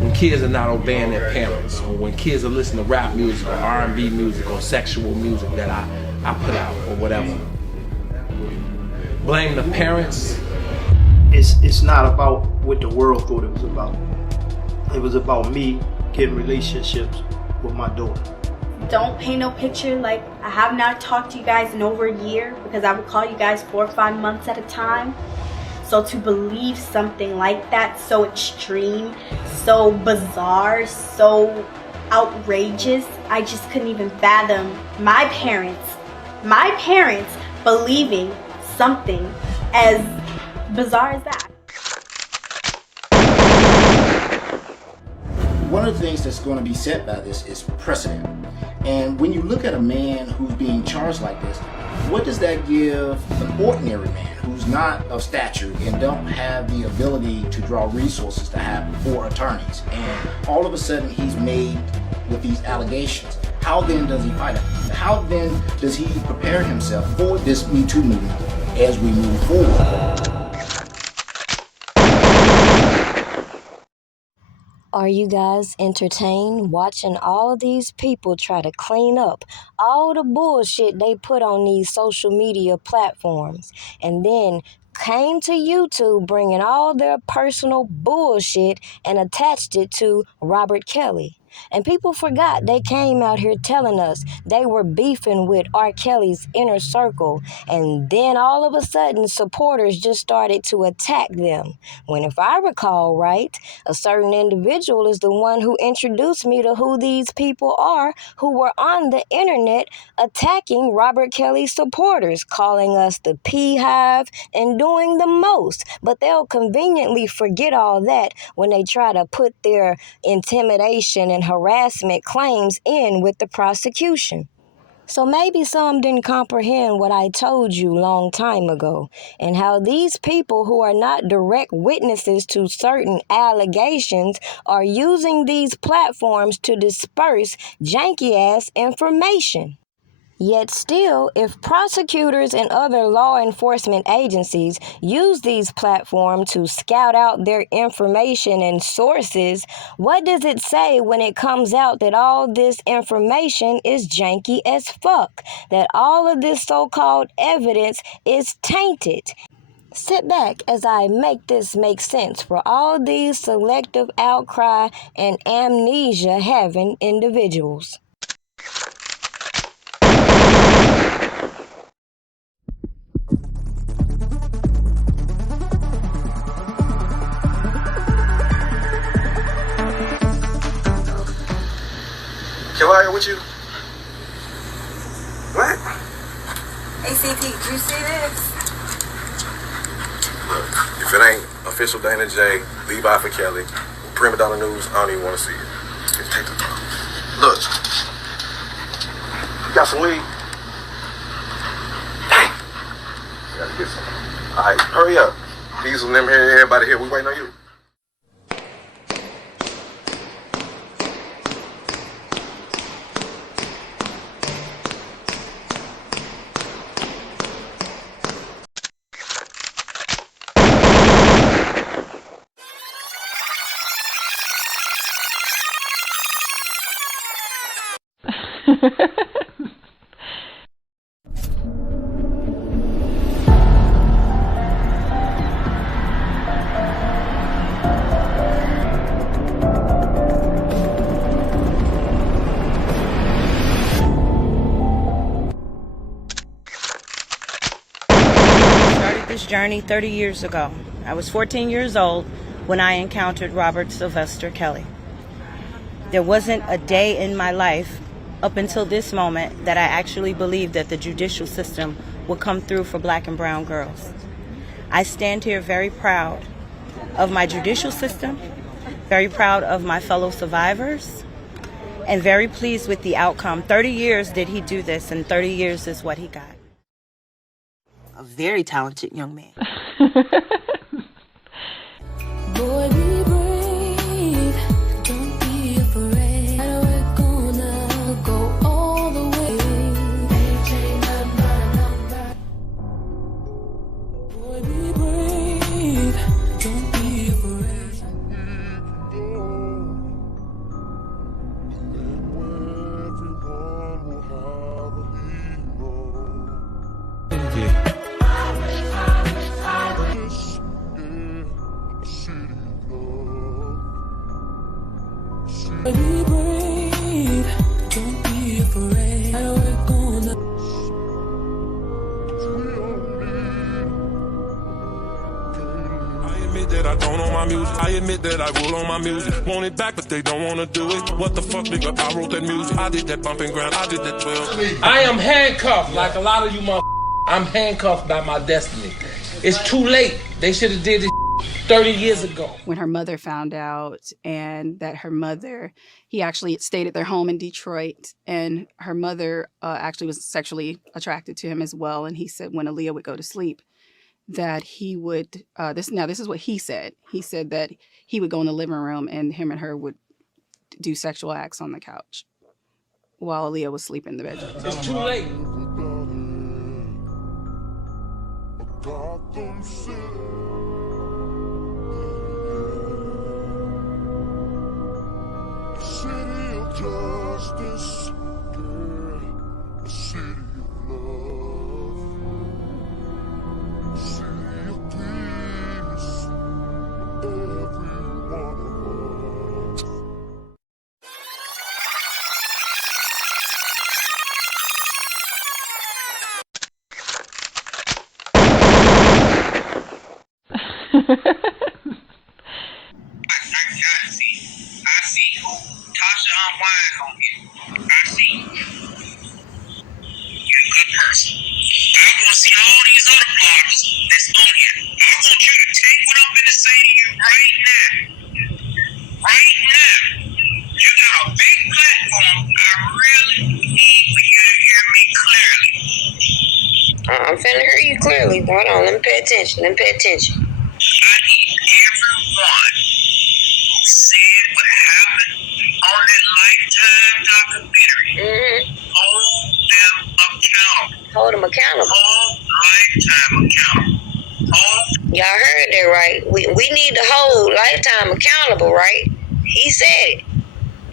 when kids are not obeying their parents, or when kids are listening to rap music or R&B music or sexual music that I put out or whatever. Blame the parents. It's not about what the world thought it was about. It was about me getting relationships with my daughter. Don't paint no picture. Like, I have not talked to you guys in over a year because I would call you guys 4 or 5 months at a time. So to believe something like that, so extreme, so bizarre, so outrageous, I just couldn't even fathom my parents believing something as bizarre as that. One of the things that's going to be set by this is precedent. And when you look at a man who's being charged like this, what does that give an ordinary man who's not of stature and don't have the ability to draw resources to have 4 attorneys? And all of a sudden he's made with these allegations. How then does he fight it? How then does he prepare himself for this Me Too movement as we move forward? Are you guys entertained watching all these people try to clean up all the bullshit they put on these social media platforms and then came to YouTube bringing all their personal bullshit and attached it to Robert Kelly? And people forgot they came out here telling us they were beefing with R. Kelly's inner circle, and then all of a sudden supporters just started to attack them. When, if I recall right, a certain individual is the one who introduced me to who these people are who were on the internet attacking Robert Kelly's supporters, calling us the P Hive and doing the most. But they'll conveniently forget all that when they try to put their intimidation and harassment claims in with the prosecution. So maybe some didn't comprehend what I told you long time ago, and how these people who are not direct witnesses to certain allegations are using these platforms to disperse janky-ass information. Yet still, if prosecutors and other law enforcement agencies use these platforms to scout out their information and sources, what does it say when it comes out that all this information is janky as fuck? That all of this so-called evidence is tainted? Sit back as I make this make sense for all these selective outcry and amnesia having individuals. Kelly, with you? What? ACP, did you see this? Look, if it ain't official Dana J, Levi for Kelly, Primadonnanews, I don't even want to see it. Just take the phone. Look. You got some weed? Dang. I gotta get some. Alright, hurry up. Diesel and them here, everybody here, we waiting on you. This journey 30 years ago. I was 14 years old when I encountered Robert Sylvester Kelly. There wasn't a day in my life up until this moment that I actually believed that the judicial system would come through for black and brown girls. I stand here very proud of my judicial system, very proud of my fellow survivors, and very pleased with the outcome. 30 years did he do this, and 30 years is what he got. A very talented young man. Boy, be brave. Don't be afraid. We're gonna go all the way. Boy, be brave. Don't be afraid. Be brave, don't be afraid. We're gonna. I admit that I don't own my music. I admit that I will on my music. Want it back, but they don't wanna do it. What the fuck, nigga? I wrote that music. I did that bumping ground. I did that 12. I am handcuffed like a lot of you motherfuckers. I'm handcuffed by my destiny. It's too late. They should have did this 30 years ago. When her mother found out, and that her mother, he actually stayed at their home in Detroit, and her mother actually was sexually attracted to him as well. And he said when Aaliyah would go to sleep, that he would, this is what he said. He said that he would go in the living room and him and her would do sexual acts on the couch while Aaliyah was sleeping in the bedroom. It's too late. Gotham City. City of justice, yeah, a city of love, a city of peace, every one of us. I see who Tasha Unwind gonna get. I see you're a good person. I want to see all these other bloggers that's on here. I want you to take what I'm gonna say to you right now. Right now. You got a big platform. I really need for you to hear me clearly. I'm finna hear you clearly. Hold on, let me pay attention. I need everyone who said what happened on that Lifetime documentary. Hold them accountable. Hold them accountable. Hold Lifetime accountable. Y'all heard that right. We need to hold Lifetime accountable, right? He said it.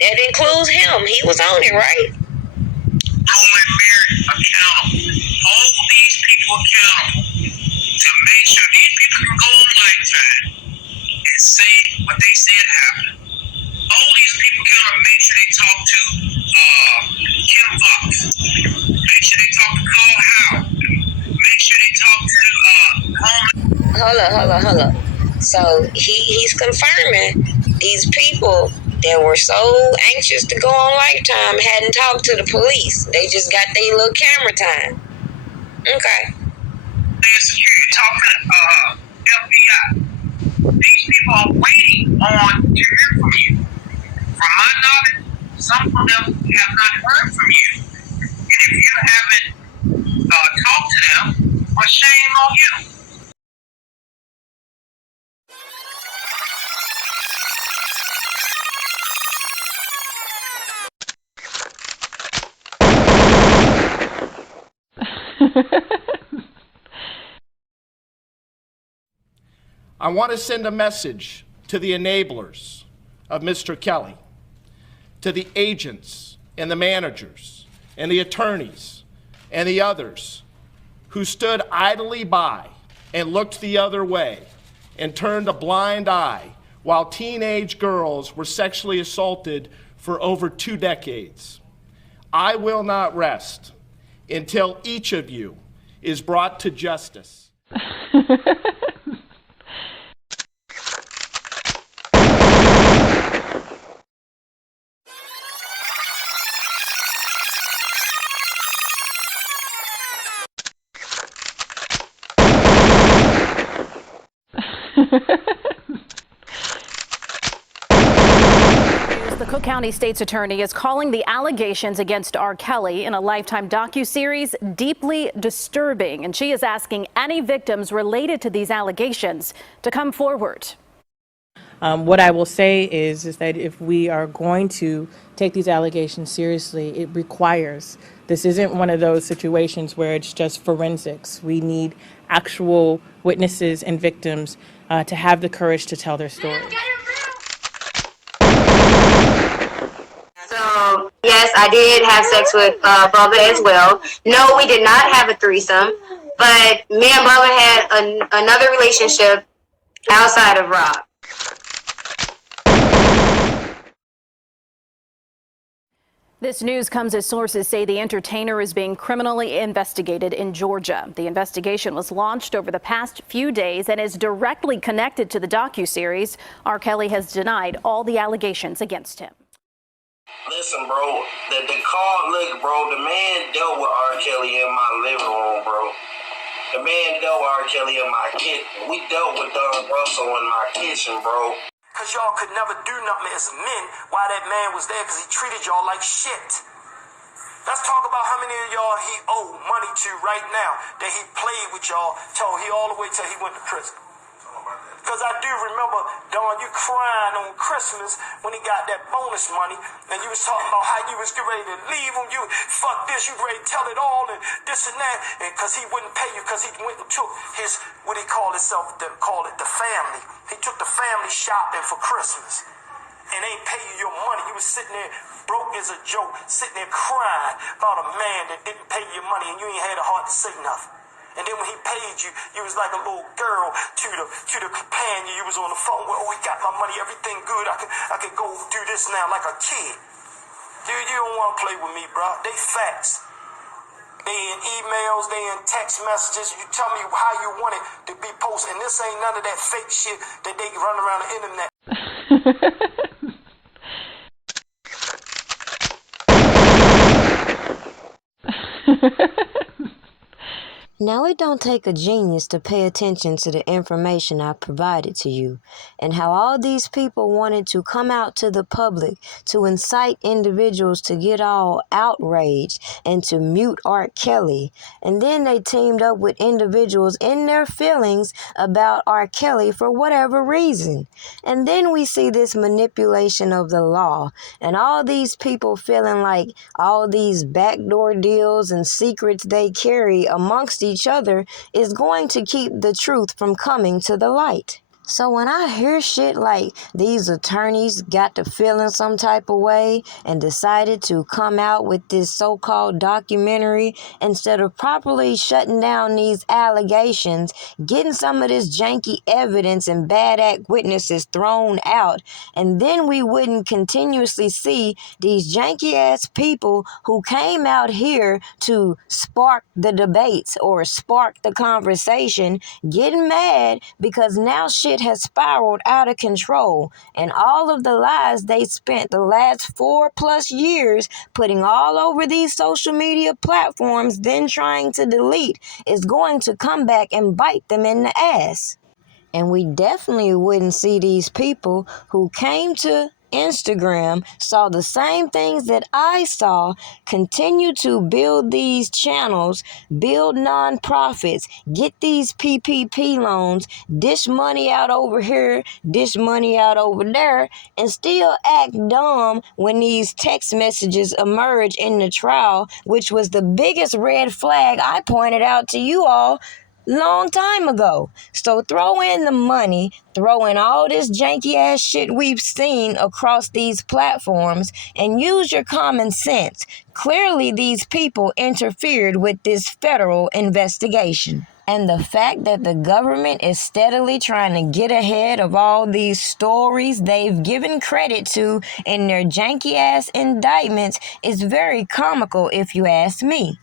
That includes him. He was on it, right? Roman Merritt accountable. Hold these people accountable to make sure these people can go on Lifetime and say what they said happened. Hold these people accountable. Make sure they talk to Kim Fox. Make sure they talk to Cole Howard. Make sure they talk to Hold up. So he's confirming these people that were so anxious to go on Lifetime hadn't talked to the police. They just got their little camera time. Okay. Security, talk to the FBI. These people are waiting on to hear from you. From my knowledge, some of them have not heard from you. And if you haven't talked to them, well, shame on you. I want to send a message to the enablers of Mr. Kelly, to the agents and the managers and the attorneys and the others who stood idly by and looked the other way and turned a blind eye while teenage girls were sexually assaulted for over 2 decades. I will not rest until each of you is brought to justice. The Cook County State's Attorney is calling the allegations against R. Kelly in a Lifetime docuseries deeply disturbing, and she is asking any victims related to these allegations to come forward. What I will say is that if we are going to take these allegations seriously, it requires, this isn't one of those situations where it's just forensics. We need actual witnesses and victims to have the courage to tell their stories. So, yes, I did have sex with Bubba as well. No, we did not have a threesome, but me and Bubba had another relationship outside of Rob. This news comes as sources say the entertainer is being criminally investigated in Georgia. The investigation was launched over the past few days and is directly connected to the docuseries. R. Kelly has denied all the allegations against him. Listen, bro, the call, look, bro, the man dealt with R. Kelly in my living room, bro. The man dealt with R. Kelly in my kitchen. We dealt with Don Russell in my kitchen, bro. Because y'all could never do nothing as men while that man was there because he treated y'all like shit. Let's talk about how many of y'all he owed money to right now that he played with y'all all the way till he went to prison. Because I do remember, Don, you crying on Christmas when he got that bonus money, and you was talking about how you was getting ready to leave him. You, fuck this, you ready to tell it all, and this and that, and because he wouldn't pay you because he went and took his, what he called himself, called it the family. He took the family shopping for Christmas and ain't pay you your money. You was sitting there broke as a joke, sitting there crying about a man that didn't pay your money, and you ain't had a heart to say nothing. And then when he paid you, you was like a little girl to the companion. You was on the phone with, oh, he got my money, everything good. I can go do this now like a kid. Dude, you don't want to play with me, bro. They facts. They in emails, they in text messages. You tell me how you want it to be posted. And this ain't none of that fake shit that they run around the internet. Now, it don't take a genius to pay attention to the information I provided to you and how all these people wanted to come out to the public to incite individuals to get all outraged and to mute R. Kelly. And then they teamed up with individuals in their feelings about R. Kelly for whatever reason. And then we see this manipulation of the law and all these people feeling like all these backdoor deals and secrets they carry amongst each other is going to keep the truth from coming to the light. So when I hear shit like these attorneys got to feeling some type of way and decided to come out with this so-called documentary instead of properly shutting down these allegations, getting some of this janky evidence and bad act witnesses thrown out, and then we wouldn't continuously see these janky ass people who came out here to spark the debates or spark the conversation getting mad because now shit has spiraled out of control, and all of the lies they spent the last 4+ years putting all over these social media platforms, then trying to delete, is going to come back and bite them in the ass. And we definitely wouldn't see these people who came to Instagram, saw the same things that I saw, continue to build these channels, build nonprofits, get these PPP loans, dish money out over here, dish money out over there, and still act dumb when these text messages emerge in the trial, which was the biggest red flag I pointed out to you all long time ago. So throw in the money, throw in all this janky ass shit we've seen across these platforms, and use your common sense. Clearly these people interfered with this federal investigation. And the fact that the government is steadily trying to get ahead of all these stories they've given credit to in their janky ass indictments is very comical if you ask me.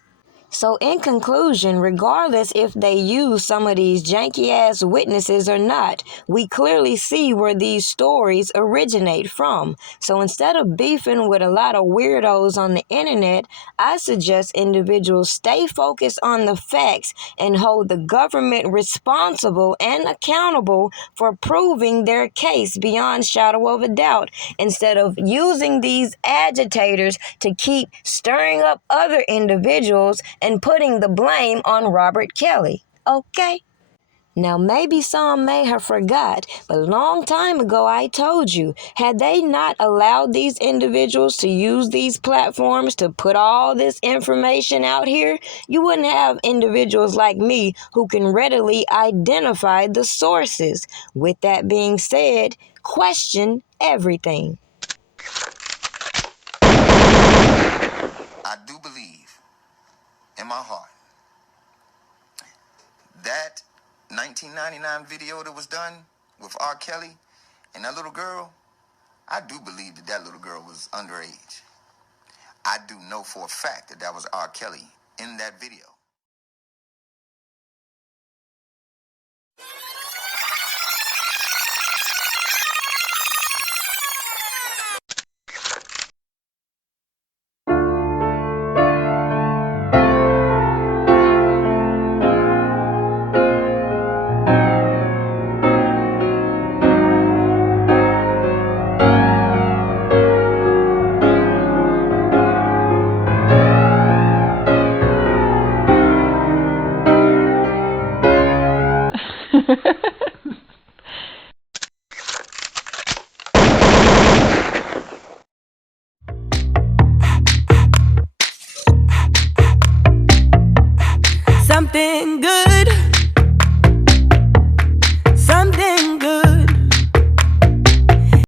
So in conclusion, regardless if they use some of these janky-ass witnesses or not, we clearly see where these stories originate from. So instead of beefing with a lot of weirdos on the internet, I suggest individuals stay focused on the facts and hold the government responsible and accountable for proving their case beyond shadow of a doubt, instead of using these agitators to keep stirring up other individuals and putting the blame on Robert Kelly. Okay? Now, maybe some may have forgot, but a long time ago I told you, had they not allowed these individuals to use these platforms to put all this information out here, you wouldn't have individuals like me who can readily identify the sources. With that being said, question everything. I do believe in my heart that 1999 video that was done with R. Kelly and that little girl, I do believe that that little girl was underage. I do know for a fact that that was R. Kelly in that video.